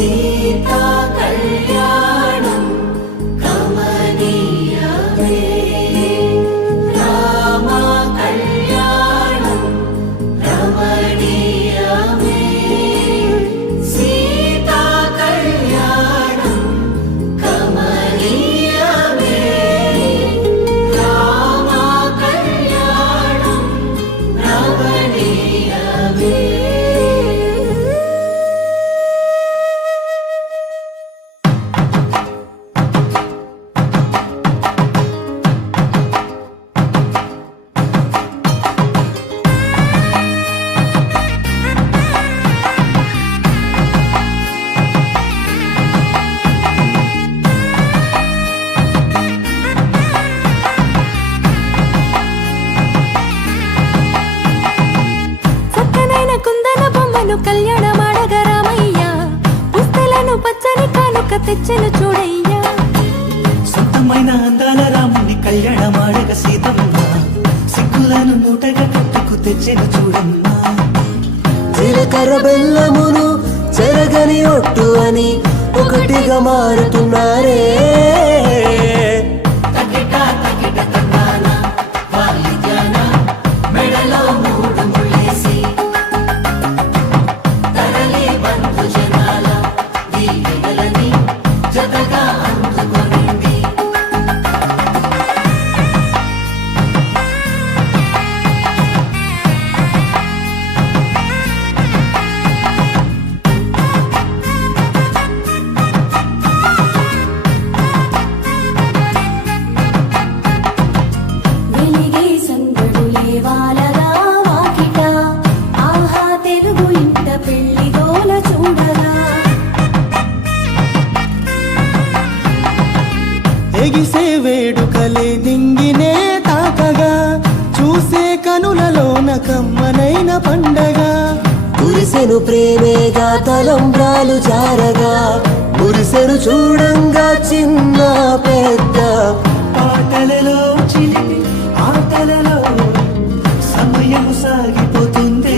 సీతా కళ్యాణం కమనీయమే, రామ కళ్యాణం రమణీయమే, సీతా కళ్యాణం కమనీయమే, రామ కళ్యాణం రమణీయమే. కుందన బొమ్మను కళ్యాణమాడగ రామయ్య, పుస్తలను పచ్చని కానుక తెచ్చెను చూడయ్యా. సొంతమైన అందాల రాముని కళ్యాణమాడగ సీతమ్మ, సిగ్గులను మూటగా కట్టుకు తెచ్చెను చూడమ్మా. జీలకర్ర బెల్లమును చెరగని ఒట్టు అని ఒకటిగా మారుతున్నారే. మెడలో మూడు ముళ్ళేసి తరలి బంధు జనాల దీవెనలని జతగా అందుకొనింది. వెలిగే సందడులే వాలగా వాకిట, ఆహా తెలుగు ఇంట పెళ్లి గోల చూడగా. ఎగిసే వేడుకలే నింగినే తాకగా, చూసే కనులలోన కమ్మనైన పండగ. కురిసెను ప్రేమేగా తలంబ్రాలు జారగా, మురిసెను చూడంగా చిన్న పెద్ద. పాటలలో చిలిపి ఆటలలో సమయం సాగిపోతుంది.